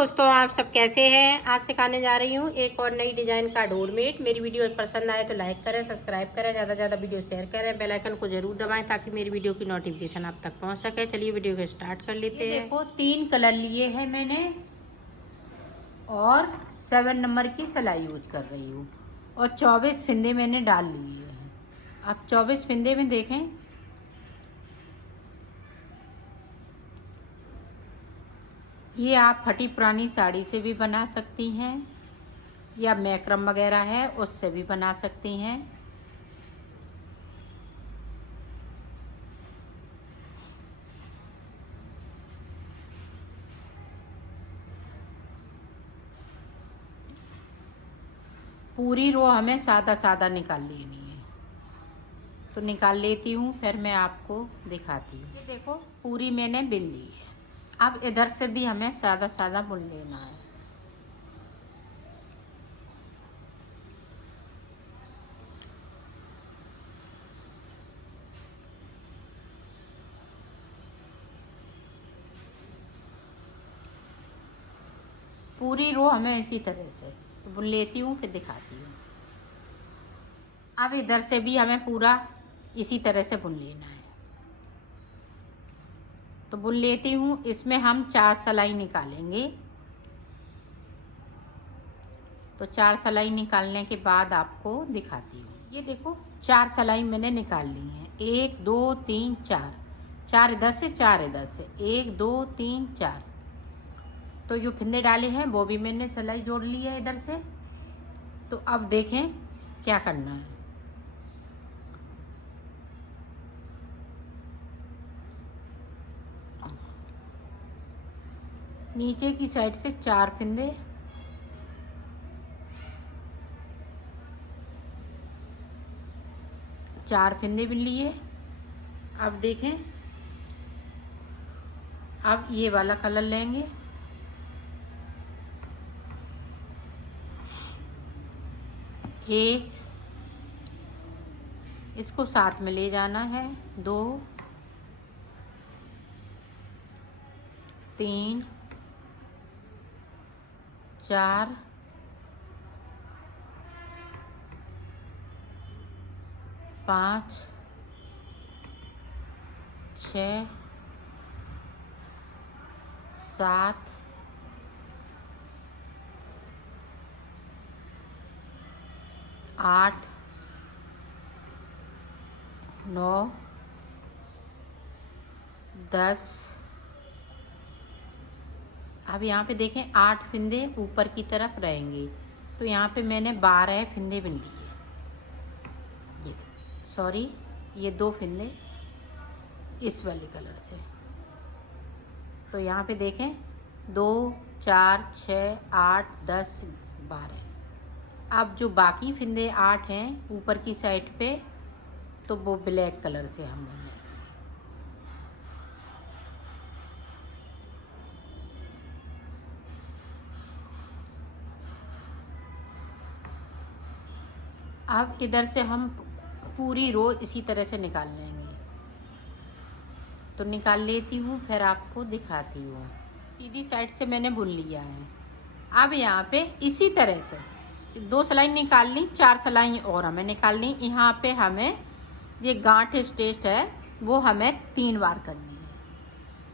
दोस्तों, आप सब कैसे हैं। आज सिखाने जा रही हूँ एक और नई डिजाइन का डोरमेट। मेरी वीडियो पसंद आए तो लाइक करें, सब्सक्राइब करें, ज़्यादा से ज़्यादा वीडियो शेयर करें, बेल आइकन को जरूर दबाएं ताकि मेरी वीडियो की नोटिफिकेशन आप तक पहुँच सके। चलिए वीडियो को स्टार्ट कर लेते हैं। देखो 3 कलर लिए हैं मैंने और 7 नंबर की सिलाई यूज कर रही हूँ और 24 फिंदे मैंने डाल लिए हैं। अब 24 फिंदे में देखें, ये आप फटी पुरानी साड़ी से भी बना सकती हैं या मैक्रम वगैरह है उससे भी बना सकती हैं। पूरी रो हमें सादा सादा निकाल लेनी है, तो निकाल लेती हूँ, फिर मैं आपको दिखाती हूँ। ये देखो पूरी मैंने बिन ली है। अब इधर से भी हमें सादा सादा बुन लेना है। पूरी रो हमें इसी तरह से बुन लेती हूँ, फिर दिखाती हूँ। अब इधर से भी हमें पूरा इसी तरह से बुन लेना है, तो बुन लेती हूँ। इसमें हम 4 सिलाई निकालेंगे, तो 4 सिलाई निकालने के बाद आपको दिखाती हूँ। ये देखो 4 सिलाई मैंने निकाल ली हैं। 1 2 3 4, 4 इधर से 4 इधर से, 1 2 3 4। तो जो फिंदे डाले हैं वो भी मैंने सिलाई जोड़ ली है इधर से। तो अब देखें क्या करना है। नीचे की साइड से 4 फिंदे, बिन लिए। अब देखें, अब ये वाला कलर लेंगे, एक, इसको साथ में ले जाना है, 2 3 4 5 6 7 8 9 10। अब यहाँ पे देखें 8 फिंदे ऊपर की तरफ रहेंगे, तो यहाँ पे मैंने 12 फिंदे बिन लिए। ये सॉरी, ये 2 फिंदे इस वाले कलर से। तो यहाँ पे देखें 2 4 6 8 10 12। अब जो बाकी फिंदे 8 हैं ऊपर की साइड पे, तो वो ब्लैक कलर से हम बुनेंगे। अब इधर से हम पूरी रो इसी तरह से निकाल लेंगे, तो निकाल लेती हूँ, फिर आपको दिखाती हूँ। सीधी साइड से मैंने बुन लिया है। अब यहाँ पे इसी तरह से 2 सिलाई निकाल ली, 4 सिलाई और हमें निकालनी। यहाँ पे हमें ये गांठ स्टिच है वो हमें 3 बार करनी है,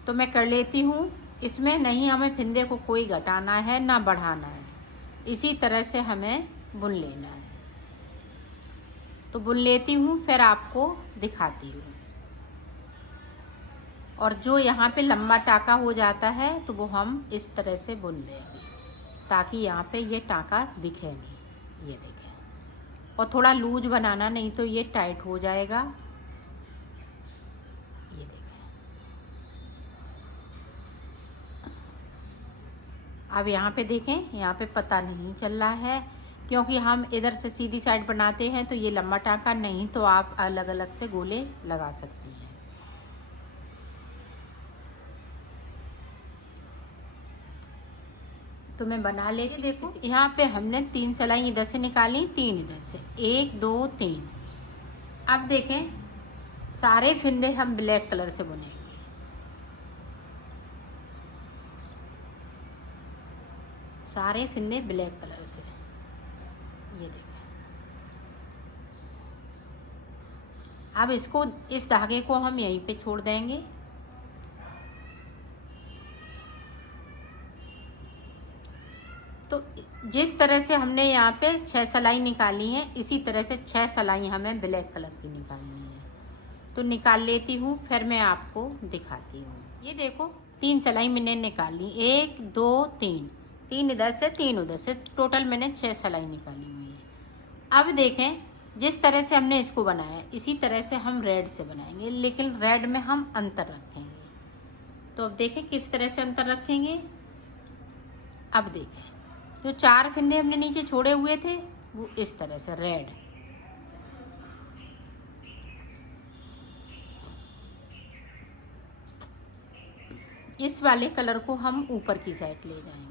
तो मैं कर लेती हूँ। इसमें नहीं हमें फिंदे को कोई घटाना है ना बढ़ाना है, इसी तरह से हमें बुन लेना है। तो बुन लेती हूँ, फिर आपको दिखाती हूँ। और जो यहाँ पे लंबा टाका हो जाता है तो वो हम इस तरह से बुन देंगे ताकि यहाँ पे ये टाका दिखे नहीं। ये देखें, और थोड़ा लूज बनाना, नहीं तो ये टाइट हो जाएगा। ये देखें, अब यहाँ पे देखें, यहाँ पे पता नहीं चल रहा है क्योंकि हम इधर से सीधी साइड बनाते हैं, तो ये लंबा टाका नहीं, तो आप अलग अलग से गोले लगा सकती हैं। तो मैं बना लेती। देखो यहाँ पे हमने 3 सिलाई इधर से निकाली, 3 इधर से, 1 2 3। अब देखें सारे फिंदे हम ब्लैक कलर से बुनेंगे। सारे फिंदे ब्लैक कलर से। ये देखें। अब इसको, इस धागे को हम यहीं पे छोड़ देंगे। तो जिस तरह से हमने यहाँ पे 6 सिलाई निकाली है, इसी तरह से 6 सिलाई हमें ब्लैक कलर की निकालनी है। तो निकाल लेती हूँ, फिर मैं आपको दिखाती हूँ। ये देखो 3 सिलाई मैंने निकाली, 1 2 3, 3 इधर से 3 उधर से, टोटल मैंने 6 सिलाई निकाली हुई है। अब देखें, जिस तरह से हमने इसको बनाया इसी तरह से हम रेड से बनाएंगे, लेकिन रेड में हम अंतर रखेंगे। तो अब देखें किस तरह से अंतर रखेंगे। अब देखें, जो 4 फिंदे हमने नीचे छोड़े हुए थे वो इस तरह से रेड, इस वाले कलर को हम ऊपर की साइड ले जाएंगे।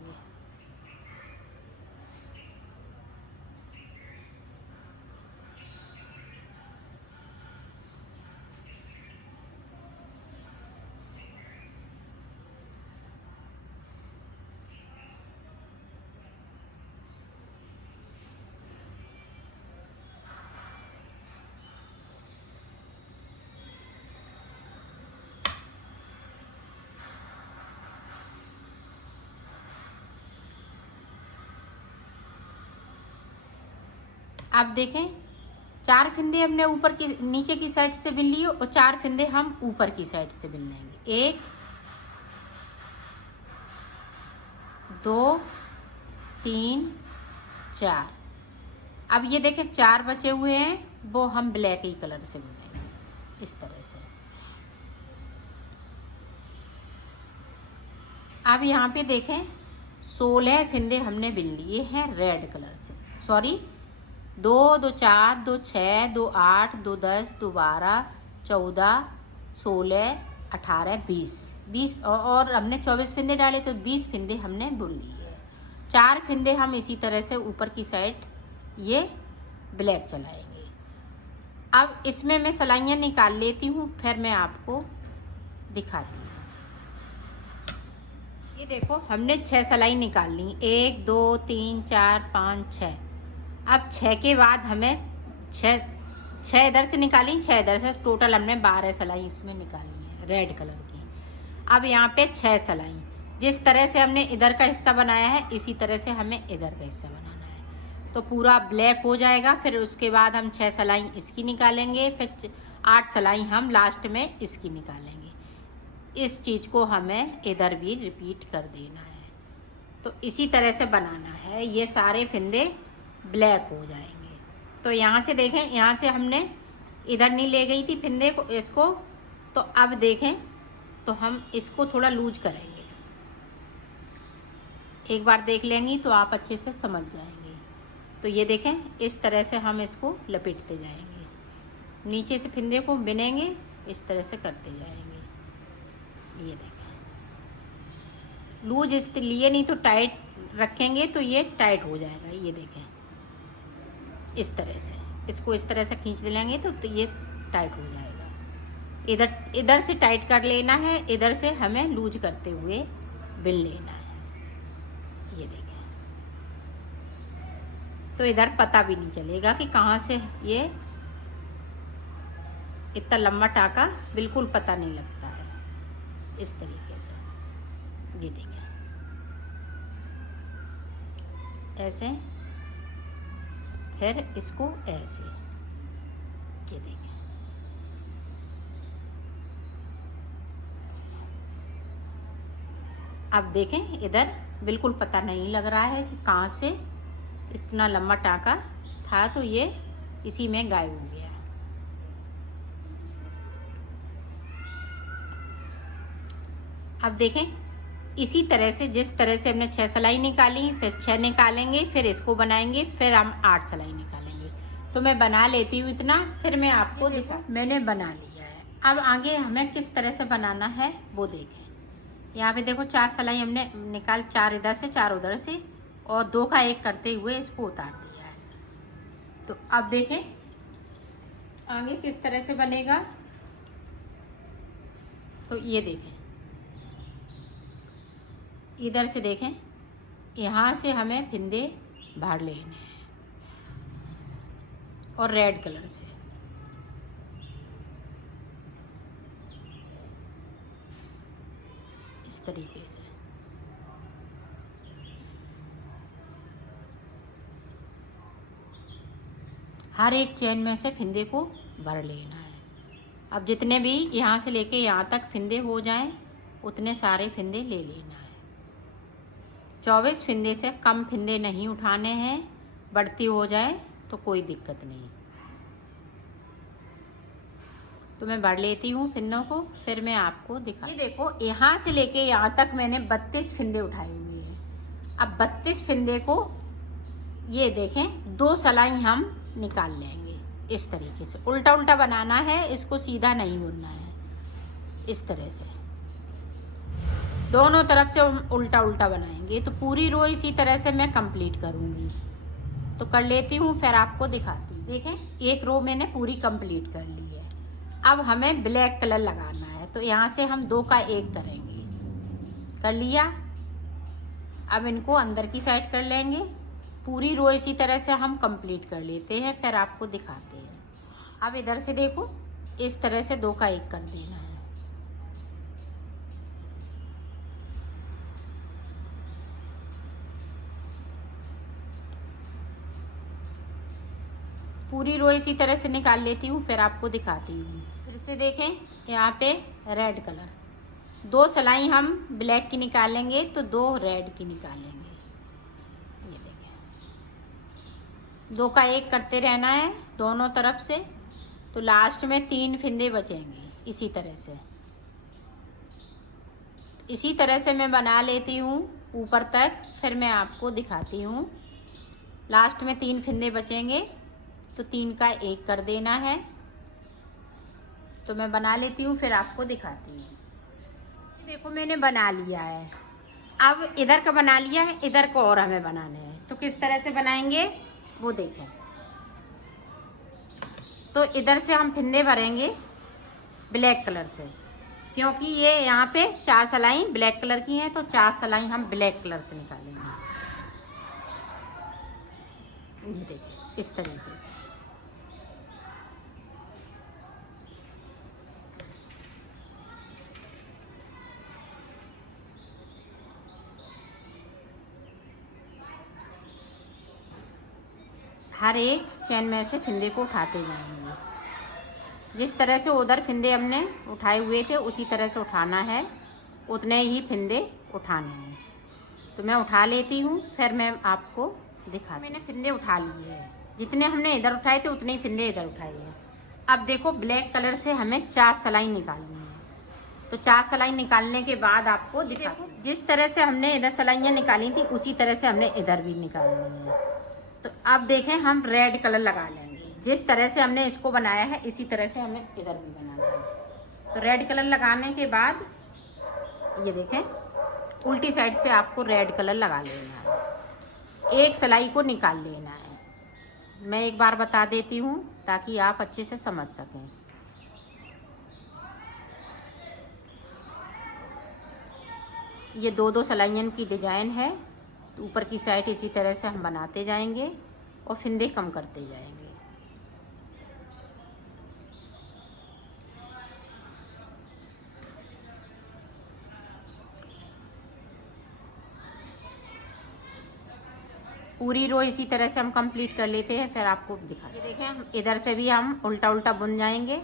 आप देखें, 4 फिंदे हमने ऊपर की, नीचे की साइड से बिन लिए और 4 फिंदे हम ऊपर की साइड से बिन लेंगे। 1 2 3 4। अब ये देखें 4 बचे हुए हैं, वो हम ब्लैक ही कलर से बिनेंगे इस तरह से। अब यहाँ पे देखें 16 फिंदे हमने बिन लिए हैं रेड कलर से। सॉरी, 2 2 4 2 6 2 8 2 10 2 12 14 16 18 20 और हमने 24 फिंदे डाले तो 20 फिंदे हमने बुन लिए। 4 फिंदे हम इसी तरह से ऊपर की साइड ये ब्लैक चलाएंगे। अब इसमें मैं सिलाइयाँ निकाल लेती हूँ, फिर मैं आपको दिखाती हूँ। ये देखो हमने 6 सिलाई निकाल ली, 1 2 3 4 5 6। अब 6 के बाद हमें 6 इधर से निकाली, 6 इधर से, टोटल हमने 12 सिलाई इसमें निकाली है रेड कलर की। अब यहाँ पे 6 सिलाई, जिस तरह से हमने इधर का हिस्सा बनाया है इसी तरह से हमें इधर का हिस्सा बनाना है। तो पूरा ब्लैक हो जाएगा। फिर उसके बाद हम 6 सिलाई इसकी निकालेंगे, फिर 8 सिलाई हम लास्ट में इसकी निकालेंगे। इस चीज़ को हमें इधर भी रिपीट कर देना है। तो इसी तरह से बनाना है, ये सारे फिंदे ब्लैक हो जाएंगे। तो यहाँ से देखें, यहाँ से हमने इधर नहीं ले गई थी फिंदे को, इसको। तो अब देखें, तो हम इसको थोड़ा लूज करेंगे। एक बार देख लेंगी तो आप अच्छे से समझ जाएंगे। तो ये देखें, इस तरह से हम इसको लपेटते जाएंगे, नीचे से फिंदे को बिनेंगे, इस तरह से करते जाएंगे। ये देखें, लूज इसलिए नहीं तो टाइट रखेंगे तो ये टाइट हो जाएगा। ये देखें, इस तरह से इसको इस तरह से खींच लेंगे तो ये टाइट हो जाएगा। इधर से टाइट कर लेना है, इधर से हमें लूज करते हुए बिन लेना है। ये देखें, तो इधर पता भी नहीं चलेगा कि कहाँ से ये इतना लंबा टाका, बिल्कुल पता नहीं लगता है। इस तरीके से ये देखें, ऐसे, फिर इसको ऐसे, ये देखें। अब देखें, इधर बिल्कुल पता नहीं लग रहा है कि कहाँ से इतना लंबा टाका था, तो ये इसी में गायब हो गया। अब देखें, इसी तरह से जिस तरह से हमने 6 सिलाई निकाली, फिर 6 निकालेंगे, फिर इसको बनाएंगे, फिर हम 8 सिलाई निकालेंगे। तो मैं बना लेती हूँ इतना, फिर मैं आपको दिखा। मैंने बना लिया है। अब आगे हमें किस तरह से बनाना है वो देखें। यहाँ पे देखो 4 सिलाई हमने निकाल, 4 इधर से 4 उधर से, और 2 का 1 करते हुए इसको उतार दिया है। तो अब देखें आगे किस तरह से बनेगा। तो ये देखें, इधर से देखें, यहाँ से हमें फिंदे भर लेने हैं और रेड कलर से इस तरीके से। हर एक चेन में से फिंदे को भर लेना है। अब जितने भी यहाँ से लेके यहाँ तक फिंदे हो जाएं उतने सारे फिंदे ले लेना है। 24 फिंदे से कम फिंदे नहीं उठाने हैं, बढ़ती हो जाए तो कोई दिक्कत नहीं। तो मैं भर लेती हूँ फिंदों को, फिर मैं आपको दिखा। ये देखो यहाँ से लेके यहाँ तक मैंने 32 फिंदे उठाए हुए हैं। अब 32 फिंदे को ये देखें 2 सलाई हम निकाल लेंगे इस तरीके से। उल्टा उल्टा बनाना है, इसको सीधा नहीं बुनना है। इस तरह से दोनों तरफ से उल्टा उल्टा बनाएंगे तो पूरी रो इसी तरह से मैं कंप्लीट करूँगी। तो कर लेती हूँ, फिर आपको दिखाती हूँ। देखें एक रो मैंने पूरी कंप्लीट कर ली है। अब हमें ब्लैक कलर लगाना है, तो यहाँ से हम 2 का 1 करेंगे। कर लिया। अब इनको अंदर की साइड कर लेंगे। पूरी रो इसी तरह से हम कंप्लीट कर लेते हैं, फिर आपको दिखाते हैं। अब इधर से देखो इस तरह से 2 का 1 कर देना है। पूरी रो इसी तरह से निकाल लेती हूँ, फिर आपको दिखाती हूँ। फिर से देखें यहाँ पे रेड कलर, 2 सलाई हम ब्लैक की निकालेंगे तो 2 रेड की निकालेंगे। ये देखें 2 का 1 करते रहना है दोनों तरफ से, तो लास्ट में 3 फिंदे बचेंगे इसी तरह से। इसी तरह से मैं बना लेती हूँ ऊपर तक, फिर मैं आपको दिखाती हूँ। लास्ट में 3 फिंदे बचेंगे तो 3 का 1 कर देना है। तो मैं बना लेती हूँ, फिर आपको दिखाती हूँ। देखो मैंने बना लिया है। अब इधर का बना लिया है, इधर को और हमें बनाने हैं, तो किस तरह से बनाएंगे वो देखें। तो इधर से हम फिंदे भरेंगे ब्लैक कलर से, क्योंकि ये यहाँ पे 4 सलाई ब्लैक कलर की हैं, तो 4 सलाई हम ब्लैक कलर से निकालेंगे। ये देखिए इस तरीके से। हर एक चैन में से फिंदे को उठाते जाएंगे। जिस तरह से उधर फिंदे हमने उठाए हुए थे उसी तरह से उठाना है, उतने ही फिंदे उठाने हैं। तो मैं उठा लेती हूँ, फिर मैं आपको दिखा। मैंने फिंदे उठा लिए हैं, जितने हमने इधर उठाए थे उतने ही फिंदे इधर उठाए हैं। अब देखो ब्लैक कलर से हमें 4 सलाई निकालनी है, तो 4 सलाई निकालने के बाद आपको दिखा। जिस तरह से हमने इधर सलाइयाँ निकाली थी उसी तरह से हमने इधर भी निकालनी है। तो अब देखें हम रेड कलर लगा लेंगे। जिस तरह से हमने इसको बनाया है इसी तरह से हमें इधर भी बनाना है। तो रेड कलर लगाने के बाद ये देखें उल्टी साइड से आपको रेड कलर लगा लेना है। एक सलाई को निकाल लेना है। मैं एक बार बता देती हूँ ताकि आप अच्छे से समझ सकें। ये 2-2 सलाइयन की डिजाइन है, तो ऊपर की साइड इसी तरह से हम बनाते जाएंगे और फिंदे कम करते जाएंगे। पूरी रो इसी तरह से हम कंप्लीट कर लेते हैं, फिर आपको दिखा। ये देखें इधर से भी हम उल्टा उल्टा बुन जाएंगे।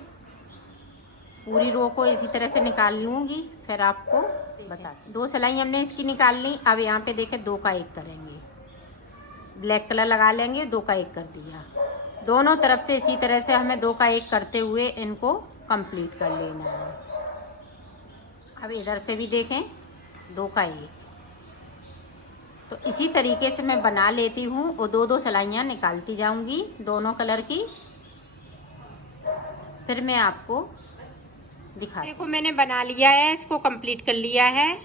पूरी रो को इसी तरह से निकाल लूँगी, फिर आपको बता। 2 सलाई हमने इसकी निकाल ली। अब यहाँ पे देखें 2 का 1 करेंगे, ब्लैक कलर लगा लेंगे। 2 का 1 कर दिया। दोनों तरफ से इसी तरह से हमें 2 का 1 करते हुए इनको कंप्लीट कर लेना है। अब इधर से भी देखें 2 का 1। तो इसी तरीके से मैं बना लेती हूँ और 2-2 सलाइयाँ निकालती जाऊँगी दोनों कलर की, फिर मैं आपको दिखा। देखो मैंने बना लिया है, इसको कंप्लीट कर लिया है।